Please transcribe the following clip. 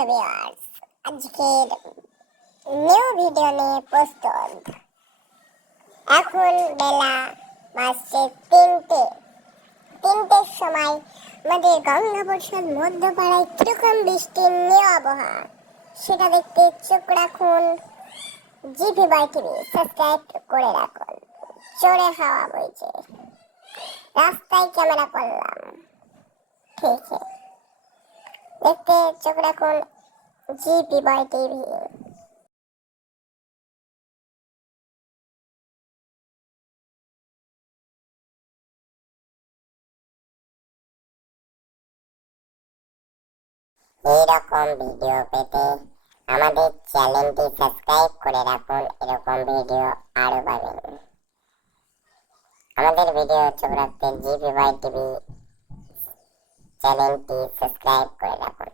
Hello viewers, আজকের new video নিয়ে প্রস্তুত। এখন বেলা বাজছে তিনটের সময় আমাদের গঙ্গাবর্ষণ মধ্যপাড়ায় কিরকম বৃষ্টির নিয়ে আবহাওয়া সেটা দেখতে চোখ রাখুন। জিপি বাই টিভি সাবস্ক্রাইব করে রাখুন। জোরে হাওয়া বইছে, রাস্তায় ক্যামেরা করলাম, ঠিক আছে, দেখতে চোখ রাখুন জিপি বাই টিভি। এইরকম ভিডিও পেতে আমাদের চ্যানেলটি সাবস্ক্রাইব করে রাখুন। এরকম ভিডিও আরো পাবেন। আমাদের ভিডিও চোখ রাখতে জিপি বাই টিভি চ্যানেলটি সাবস্ক্রাইব করে রাখুন।